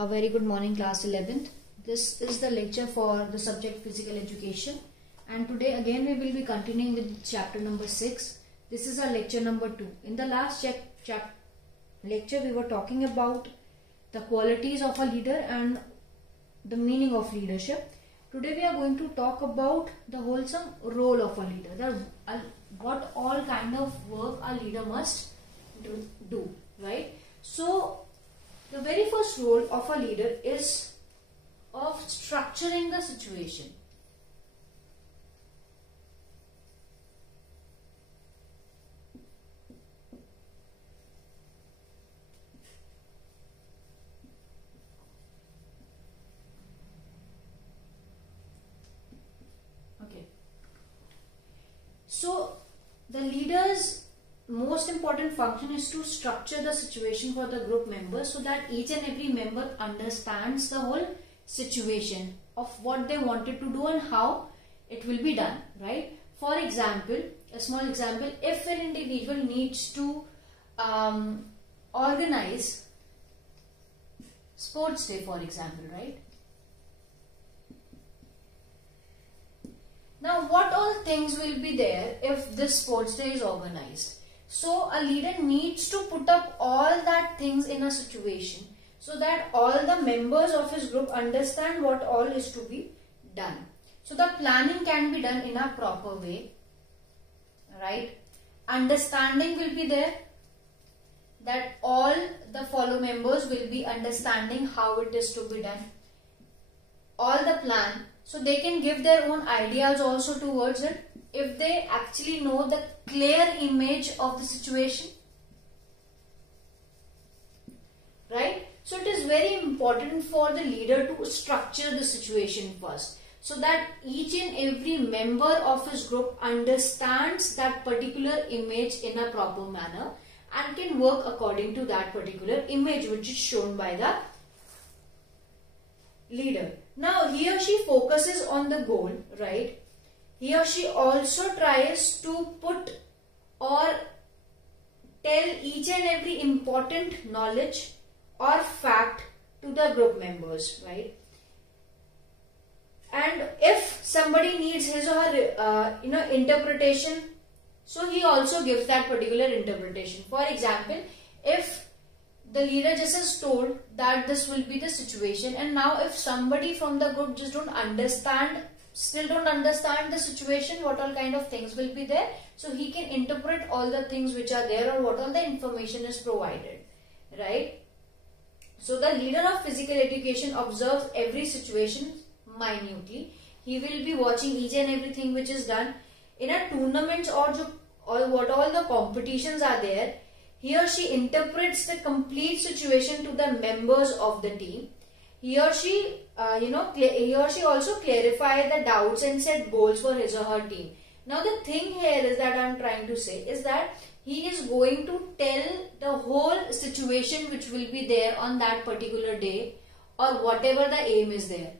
A very good morning, class 11th. This is the lecture for the subject physical education, and today again we will be continuing with chapter number 6. This is our lecture number 2. In the last lecture we were talking about the qualities of a leader and the meaning of leadership. Today we are going to talk about the wholesome role of a leader, what all kind of work a leader must do, right? So the very first role of a leader is of structuring the situation. Okay. So the leader's most important function is to structure the situation for the group members so that each and every member understands the whole situation of what they wanted to do and how it will be done, right? For example, a small example, if an individual needs to organize sports day, for example, right? Now, what all things will be there if this sports day is organized? So a leader needs to put up all that things in a situation so that all the members of his group understand what all is to be done. So the planning can be done in a proper way, right? Understanding will be there, that all the fellow members will be understanding how it is to be done. All the plan, so they can give their own ideas also towards it. If they actually know the clear image of the situation, right? So it is very important for the leader to structure the situation first so that each and every member of his group understands that particular image in a proper manner and can work according to that particular image which is shown by the leader. Now he or she focuses on the goal, right? He or she also tries to put or tell each and every important knowledge or fact to the group members, right? And if somebody needs his or her interpretation, so he also gives that particular interpretation. For example, if the leader just has told that this will be the situation, and now if somebody from the group just still don't understand the situation, what all kind of things will be there, so he can interpret all the things which are there or what all the information is provided, right? So the leader of physical education observes every situation minutely. He will be watching each and everything which is done in a tournament or what all the competitions are there. He or she interprets the complete situation to the members of the team. He or she also clarify the doubts and set goals for his or her team. Now the thing here is that I am trying to say is that he is going to tell the whole situation which will be there on that particular day or whatever the aim is there.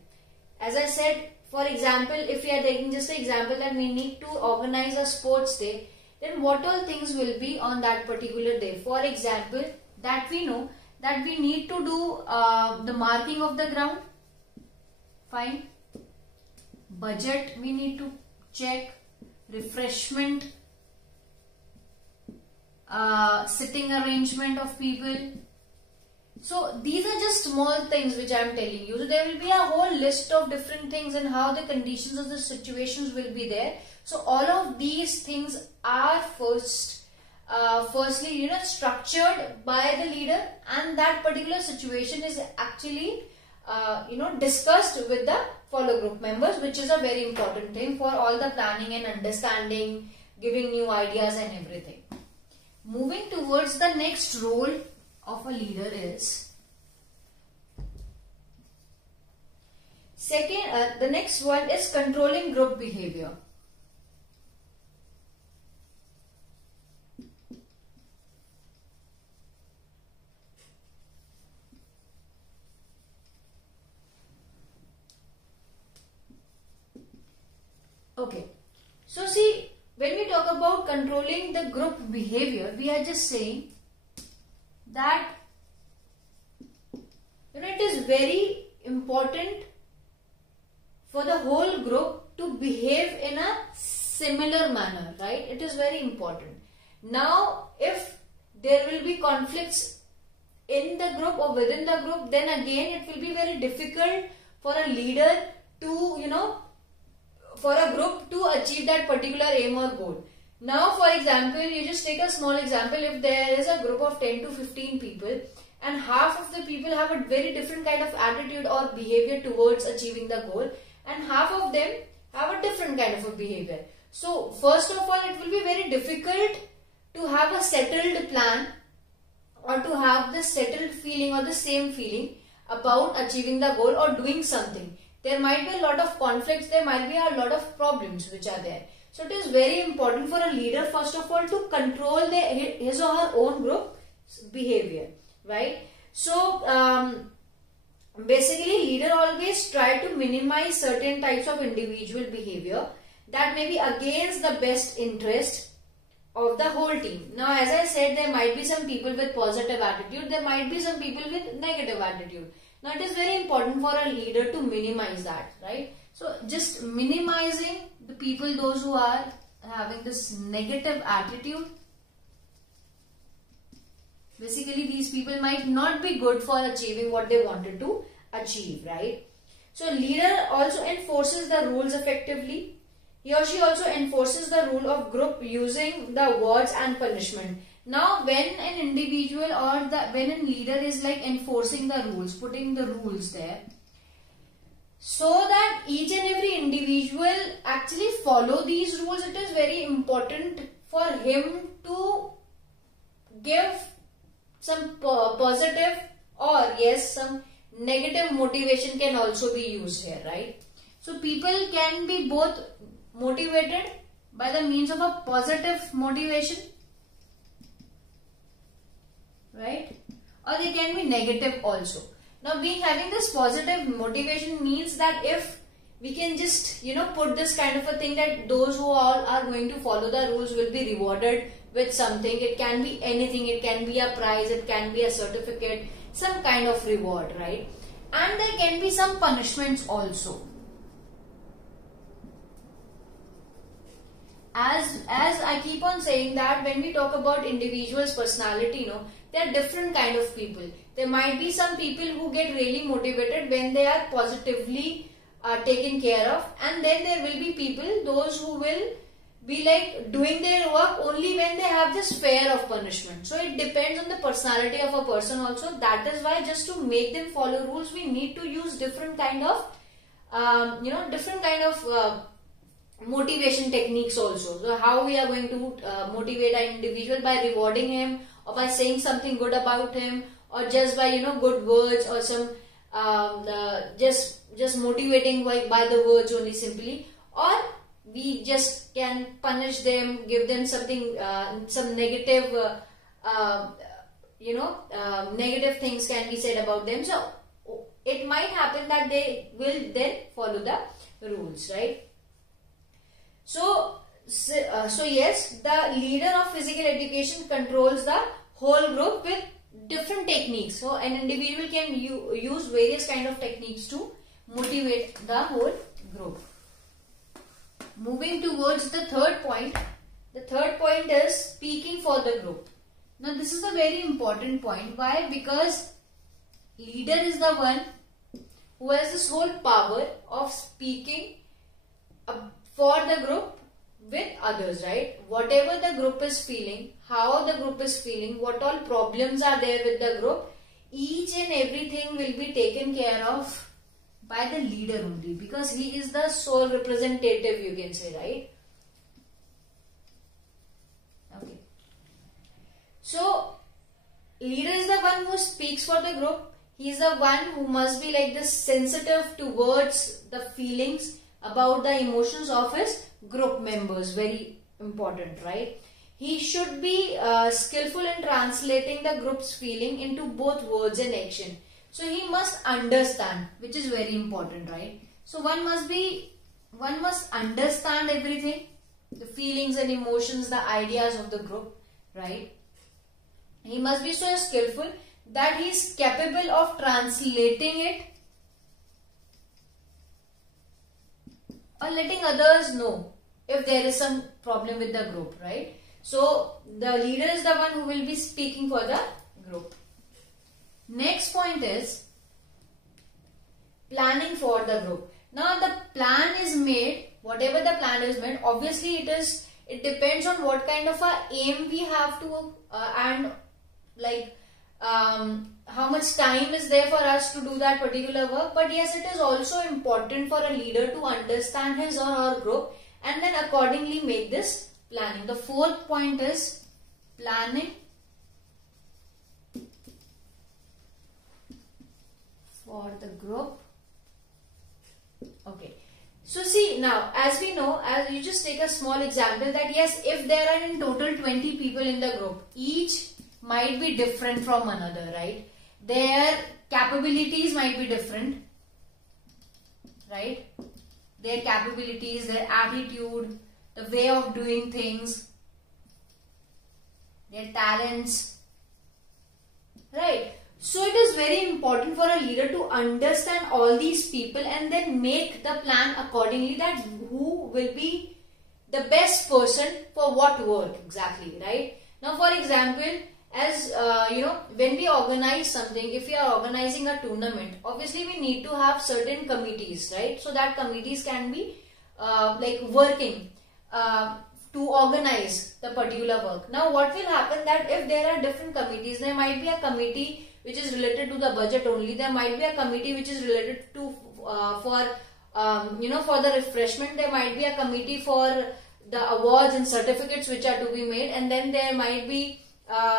As I said, for example, if we are taking just an example that we need to organize a sports day, then what all things will be on that particular day. For example, that we know that we need to do the marking of the ground, fine. Budget we need to check, refreshment, sitting arrangement of people. So these are just small things which I am telling you. So there will be a whole list of different things and how the conditions of the situations will be there. So all of these things are firstly structured by the leader, and that particular situation is actually discussed with the fellow group members, which is a very important thing for all the planning and understanding, giving new ideas and everything. Moving towards the next role of a leader is the next one is controlling group behavior. Okay, so see, when we talk about controlling the group behavior, we are just saying that it is very important for the whole group to behave in a similar manner, right? It is very important. Now, if there will be conflicts in the group or within the group, then again it will be very difficult for a leader to, for a group to achieve that particular aim or goal. Now, for example, you just take a small example. If there is a group of 10 to 15 people and half of the people have a very different kind of attitude or behavior towards achieving the goal, and half of them have a different kind of a behavior. So, first of all, it will be very difficult to have a settled plan or to have the settled feeling or the same feeling about achieving the goal or doing something. There might be a lot of conflicts, there might be a lot of problems which are there. So it is very important for a leader, first of all, to control his or her own group behavior, right? So basically, leader always try to minimize certain types of individual behavior that may be against the best interest of the whole team. Now, as I said, there might be some people with positive attitude, there might be some people with negative attitude. Now, it is very important for a leader to minimize that, right? So, just minimizing the people, those who are having this negative attitude. Basically, these people might not be good for achieving what they wanted to achieve, right? So, leader also enforces the rules effectively. He or she also enforces the rule of group using the words and punishment. Now, when an individual or when a leader is like enforcing the rules, putting the rules there, so that each and every individual actually follow these rules, it is very important for him to give some positive or yes, some negative motivation can also be used here, right? So people can be both motivated by the means of a positive motivation, right? Or they can be negative also. Now, being having this positive motivation means that if we can just, put this kind of a thing that those who all are going to follow the rules will be rewarded with something. It can be anything. It can be a prize. It can be a certificate, some kind of reward, right? And there can be some punishments also. As I keep on saying that when we talk about individuals' personality, there are different kind of people. There might be some people who get really motivated when they are positively taken care of, and then there will be people, those who will be like doing their work only when they have this fear of punishment. So it depends on the personality of a person also. That is why just to make them follow rules, we need to use different kind of motivation techniques also. So how we are going to motivate an individual? By rewarding him, or by saying something good about him, or just by good words, or some just motivating by the words only simply, or we just can punish them, give them something, some negative negative things can be said about them. So it might happen that they will then follow the rules, right? So yes, the leader of physical education controls the whole group with different techniques. So an individual can use various kind of techniques to motivate the whole group. Moving towards the third point. The third point is speaking for the group. Now this is a very important point. Why? Because leader is the one who has this whole power of speaking for the group with others, right? Whatever the group is feeling, how the group is feeling, what all problems are there with the group, each and everything will be taken care of by the leader only, because he is the sole representative, you can say, right? Okay. So, leader is the one who speaks for the group. He is the one who must be like this sensitive towards the feelings about the emotions of his group members. Very important, right? He should be skillful in translating the group's feeling into both words and action. So he must understand, which is very important, right? So one must understand everything, the feelings and emotions, the ideas of the group, right? He must be so skillful that he is capable of translating it or letting others know if there is some problem with the group, right? So the leader is the one who will be speaking for the group. Next point is planning for the group. Now the plan is made, whatever the plan is made, obviously it depends on what kind of a aim we have to and like how much time is there for us to do that particular work. But yes, it is also important for a leader to understand his or her group and then accordingly make this planning. The fourth point is planning for the group. Okay. So see, now as we know, as you just take a small example that yes, if there are in total 20 people in the group, each might be different from another, right? Their capabilities might be different, right? Their capabilities, their attitude, the way of doing things, their talents, right? So it is very important for a leader to understand all these people and then make the plan accordingly, that who will be the best person for what work exactly, right? Now for example, as when we organize something, if we are organizing a tournament, obviously we need to have certain committees, right? So that committees can be like working to organize the particular work. Now what will happen that if there are different committees, there might be a committee which is related to the budget only, there might be a committee which is related to for the refreshment, there might be a committee for the awards and certificates which are to be made, and then there might be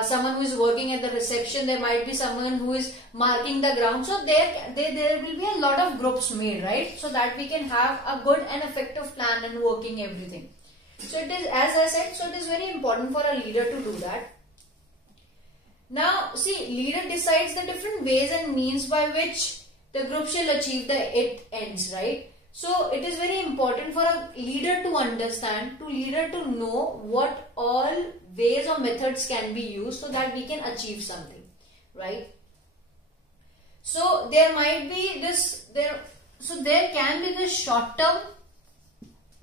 someone who is working at the reception, there might be someone who is marking the ground. So there will be a lot of groups made, right? So that we can have a good and effective plan and working everything. So it is, as I said, so it is very important for a leader to do that. Now see, leader decides the different ways and means by which the group shall achieve its ends, right? So it is very important for a leader to understand, to know what all ways or methods can be used so that we can achieve something, right? So there might be there can be this short term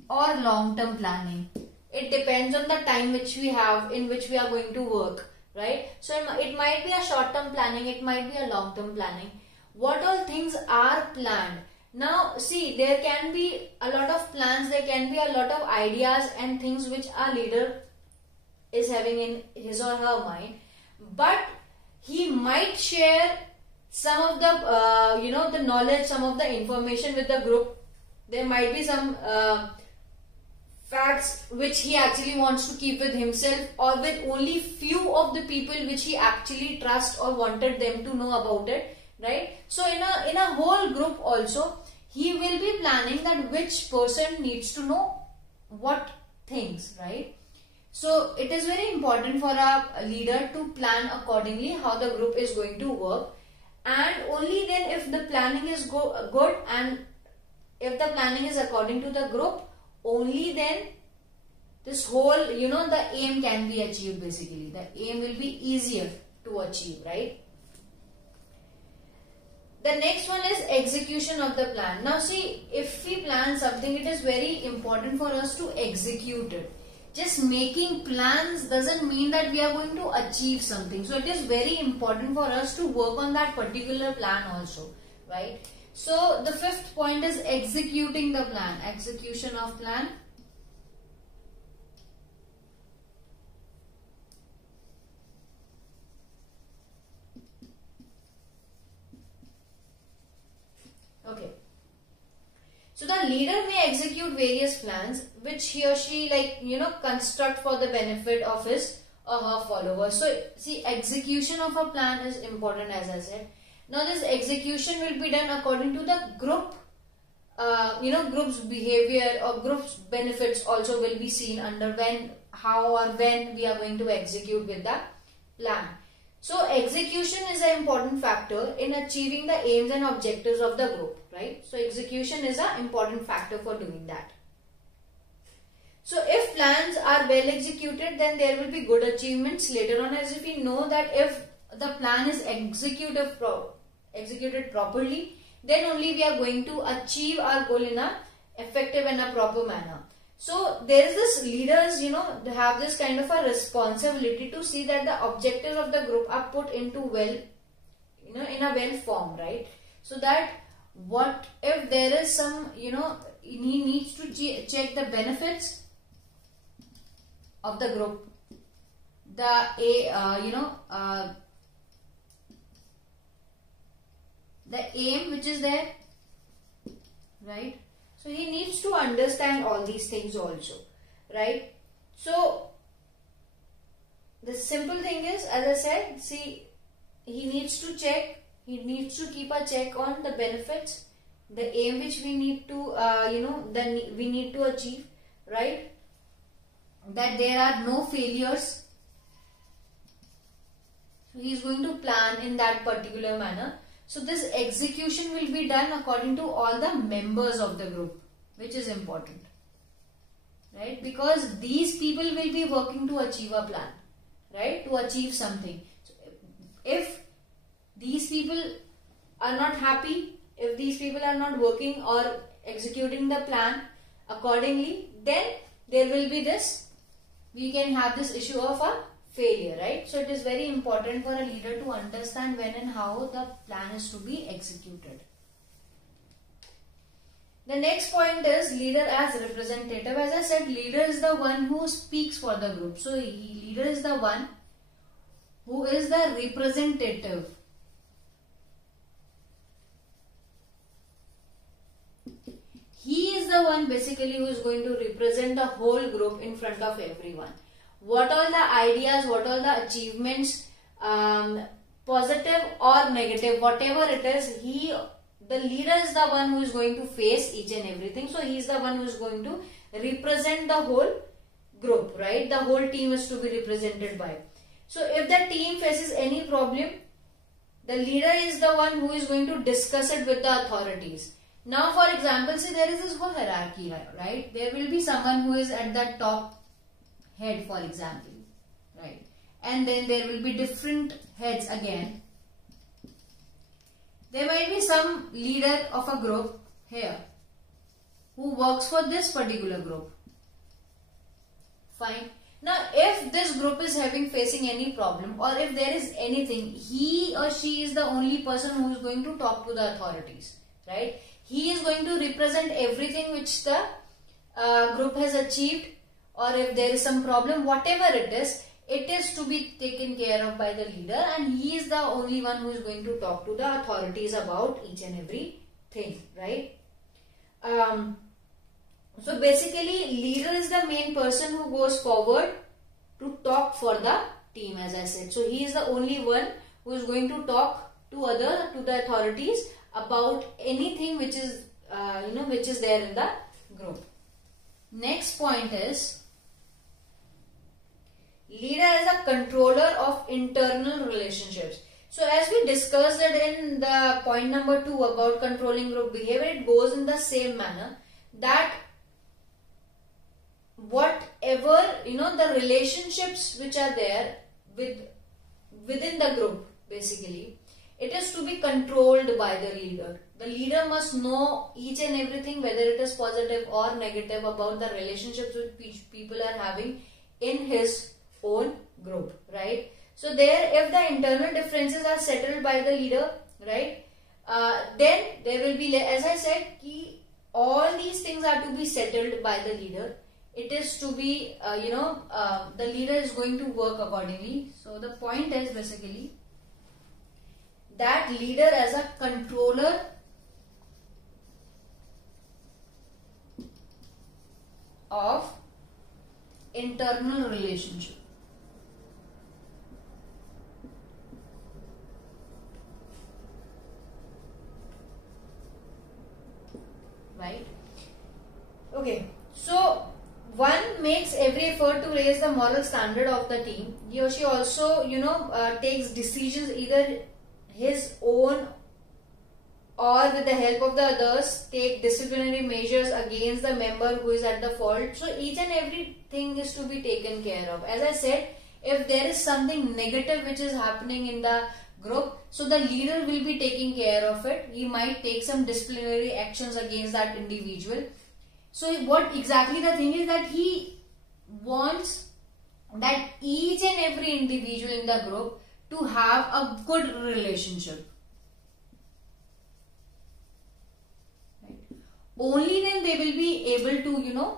or long term planning. It depends on the time which we have in which we are going to work, right? So it might be a short term planning, it might be a long term planning. What all things are planned? Now see, there can be a lot of plans, there can be a lot of ideas and things which our leader is having in his or her mind, but he might share some of the the knowledge, some of the information with the group. There might be some facts which he actually wants to keep with himself or with only few of the people which he actually trusts or wanted them to know about it, right? So in a whole group also, he will be planning that which person needs to know what things, right? So it is very important for a leader to plan accordingly how the group is going to work, and only then if the planning is good and if the planning is according to the group, only then this whole the aim can be achieved. Basically the aim will be easier to achieve, right? The next one is execution of the plan. Now see, if we plan something, it is very important for us to execute it. Just making plans doesn't mean that we are going to achieve something. So it is very important for us to work on that particular plan also, right? So the fifth point is executing the plan, execution of plan. Okay. So the leader may execute various plans which he or she construct for the benefit of his or her followers. So see, execution of a plan is important, as I said. Now this execution will be done according to the group, group's behavior or group's benefits also will be seen under how or when we are going to execute with the plan. So execution is an important factor in achieving the aims and objectives of the group, right? So execution is an important factor for doing that. So if plans are well executed, then there will be good achievements later on, as if we know that if the plan is executed properly, then only we are going to achieve our goal in a effective and a proper manner. So there is this leaders, they have this kind of a responsibility to see that the objectives of the group are put into well, in a well form, right? So that what if there is some, he needs to check the benefits of the group, the aim which is there, right? So he needs to understand all these things also, right? So the simple thing is, as I said, see, he needs to keep a check on the benefits, the aim which we need to, we need to achieve, right? That there are no failures. So he is going to plan in that particular manner. So this execution will be done according to all the members of the group, which is important, right? Because these people will be working to achieve a plan, right? To achieve something. So if these people are not happy, if these people are not working or executing the plan accordingly, then there will be this, we can have this issue of a failure, right? So it is very important for a leader to understand when and how the plan is to be executed. The next point is leader as representative. As I said, leader is the one who speaks for the group. So leader is the one who is the representative. He is the one basically who is going to represent the whole group in front of everyone. What all the ideas, what all the achievements, positive or negative, whatever it is, the leader is the one who is going to face each and everything. So he is the one who is going to represent the whole group, right? The whole team is to be represented by. So if the team faces any problem, the leader is the one who is going to discuss it with the authorities. Now for example, see, there is this whole hierarchy, right? There will be someone who is at the top head, for example, right? And then there will be different heads again. There might be some leader of a group here who works for this particular group. Fine. Now if this group is facing any problem, or if there is anything, he or she is the only person who is going to talk to the authorities, right? He is going to represent everything which the group has achieved, or if there is some problem, whatever it is to be taken care of by the leader, and he is the only one who is going to talk to the authorities about each and every thing, right? So basically, leader is the main person who goes forward to talk for the team, as I said. So he is the only one who is going to talk to the authorities about anything which is which is there in the group. Next point is leader is a controller of internal relationships. So as we discussed it in the point number 2 about controlling group behavior, it goes in the same manner that whatever the relationships which are there within the group, basically it is to be controlled by the leader. The leader must know each and everything, whether it is positive or negative, about the relationships which people are having in his own group, right? So there, if the internal differences are settled by the leader, right, then there will be, as I said, all these things are to be settled by the leader. It is to be, the leader is going to work accordingly. So the point is basically that leader as a controller of internal relationship. Right? Okay. So one makes every effort to raise the moral standard of the team. He or she also, takes decisions either his own or with the help of the others, take disciplinary measures against the member who is at the fault. So each and everything is to be taken care of. As I said, if there is something negative which is happening in the group, so the leader will be taking care of it. He might take some disciplinary actions against that individual. So what exactly the thing is that he wants that each and every individual in the group to have a good relationship. Right? Only then they will be able to,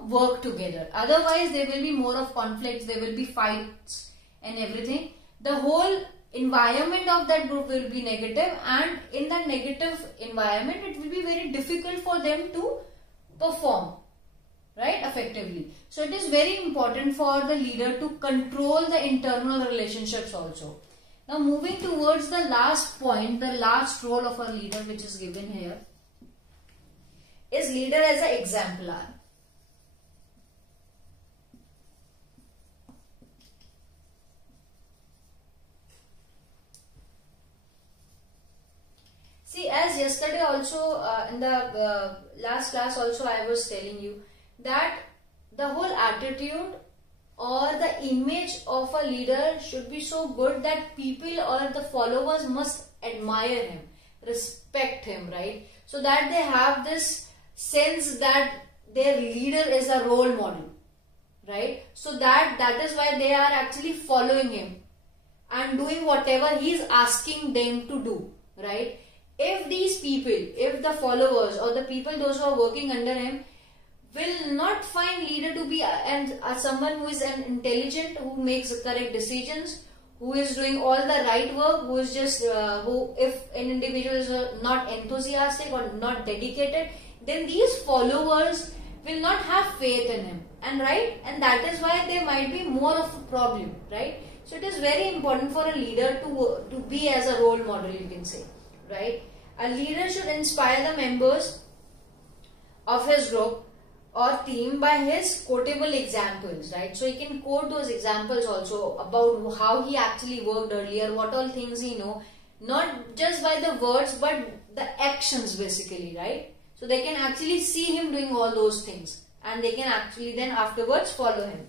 work together. Otherwise, there will be more of conflicts, there will be fights and everything. The whole environment of that group will be negative, and in that negative environment, it will be very difficult for them to perform, right, effectively. So it is very important for the leader to control the internal relationships also. Now moving towards the last point, the last role of a leader which is given here is leader as an exemplar. See, as yesterday also in the last class also I was telling you that the whole attitude or the image of a leader should be so good that people or the followers must admire him, respect him, right? So that they have this sense that their leader is a role model, right? So that is why they are actually following him and doing whatever he is asking them to do, right? If these people, if the followers or the people, those who are working under him, will not find leader to be someone who is an intelligent, who makes correct decisions, who is doing all the right work, who is just if an individual is not enthusiastic or not dedicated, then these followers will not have faith in him, and that is why there might be more of a problem, right? So it is very important for a leader to be as a role model, you can say, right? A leader should inspire the members of his group or team by his quotable examples, right? So he can quote those examples also about how he actually worked earlier, what all things he know, not just by the words but the actions basically, right? So they can actually see him doing all those things and they can actually then afterwards follow him,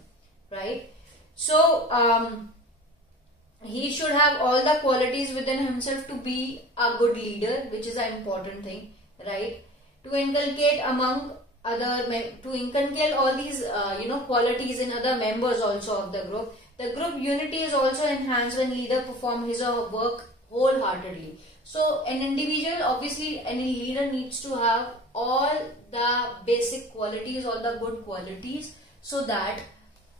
right? So he should have all the qualities within himself to be a good leader, which is an important thing, right? To inculcate all these qualities in other members also of the group. The group unity is also enhanced when leader perform his or her work wholeheartedly. So an individual, obviously any leader needs to have all the basic qualities, all the good qualities, so that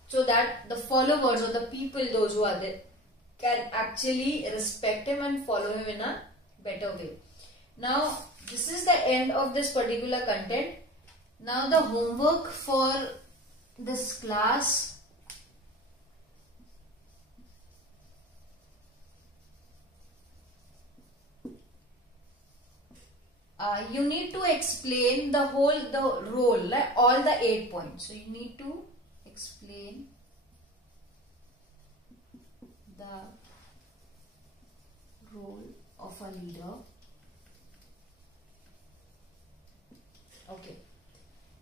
the followers or the people, those who are there, can actually respect him and follow him in a better way. Now this is the end of this particular content. Now the homework for this class, you need to explain the role, like all the 8 points. So you need to explain the role of a leader. Okay.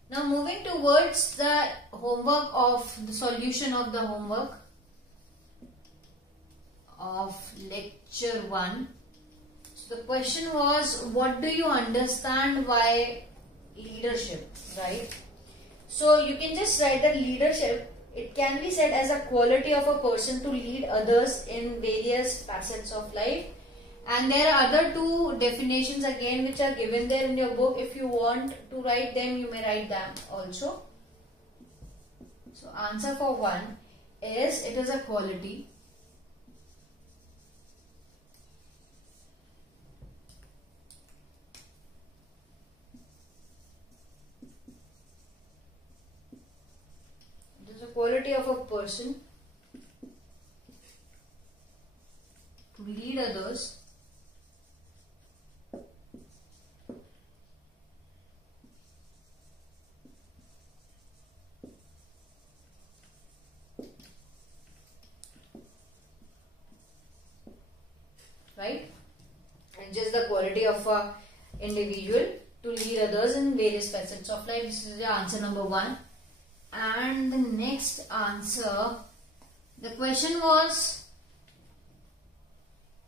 Now moving towards the homework of the solution of the homework of lecture 1. So the question was, what do you understand by leadership, right? So you can just write that leadership, it can be said as a quality of a person to lead others in various facets of life. And there are other 2 definitions again which are given there in your book. If you want to write them, you may write them also. So answer for 1 is, it is a quality of a person to lead others right? And just the quality of a individual to lead others in various facets of life. This is the answer number 1. And the next answer The question was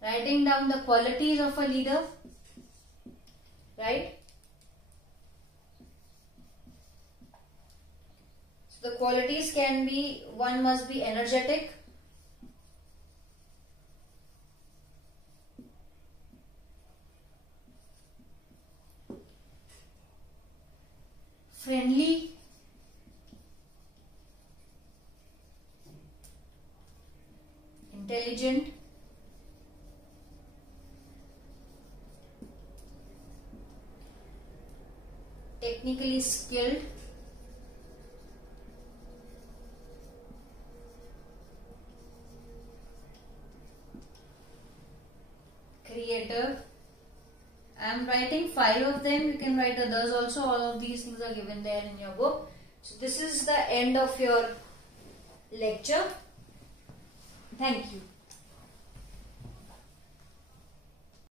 writing down the qualities of a leader, right? So the qualities can be, one must be energetic, friendly, intelligent, technically skilled, creative. I am writing 5 of them. You can write others also. All of these things are given there in your book. So this is the end of your lecture. Thank you.